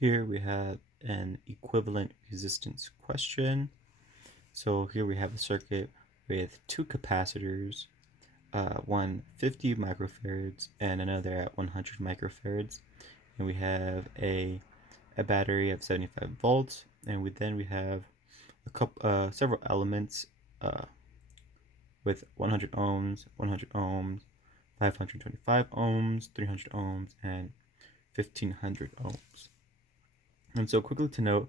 Here we have an equivalent resistance question. So here we have a circuit with two capacitors, one 50 microfarads and another at 100 microfarads. And we have a battery of 75 volts, and we have several elements with 100 ohms, 100 ohms, 525 ohms, 300 ohms, and 1500 ohms. And so quickly to note,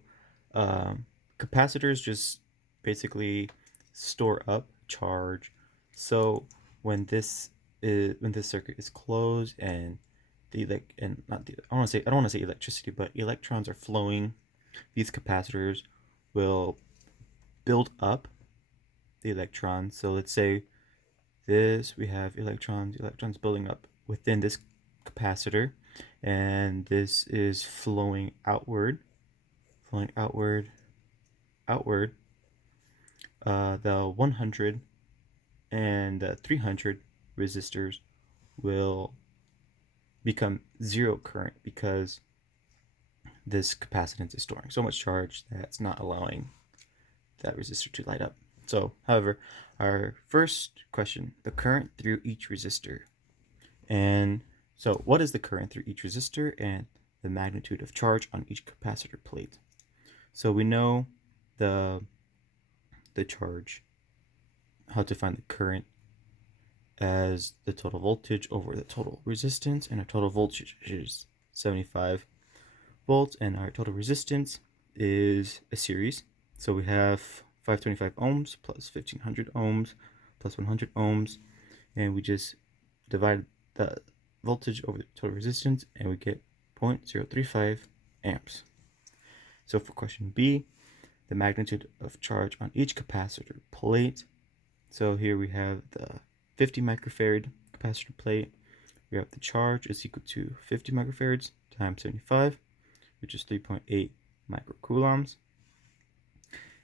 capacitors just basically store up charge. So when this circuit is closed and I don't want to say electricity, but electrons are flowing, these capacitors will build up the electrons. So let's say we have electrons building up within this capacitor, and this is flowing outward. The 100 and the 300 resistors will become zero current because this capacitance is storing so much charge that it's not allowing that resistor to light up. So, however, our first question, the current through each resistor. And so what is the current through each resistor and the magnitude of charge on each capacitor plate? So we know the charge, how to find the current, as the total voltage over the total resistance, and our total voltage is 75 volts, and our total resistance is a series. So we have 525 ohms plus 1500 ohms plus 100 ohms, and we just divide the voltage over the total resistance, and we get 0.035 amps. So for question B, the magnitude of charge on each capacitor plate. So here we have the 50 microfarad capacitor plate. We have the charge is equal to 50 microfarads times 75, which is 3.8 microcoulombs.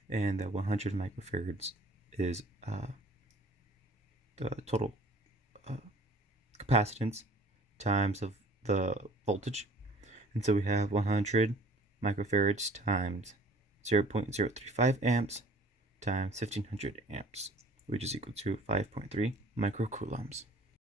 And the 100 microfarads is the total capacitance times of the voltage. And so we have 100 microfarads times 0.035 amps times 1500 amps, which is equal to 5.3 microcoulombs.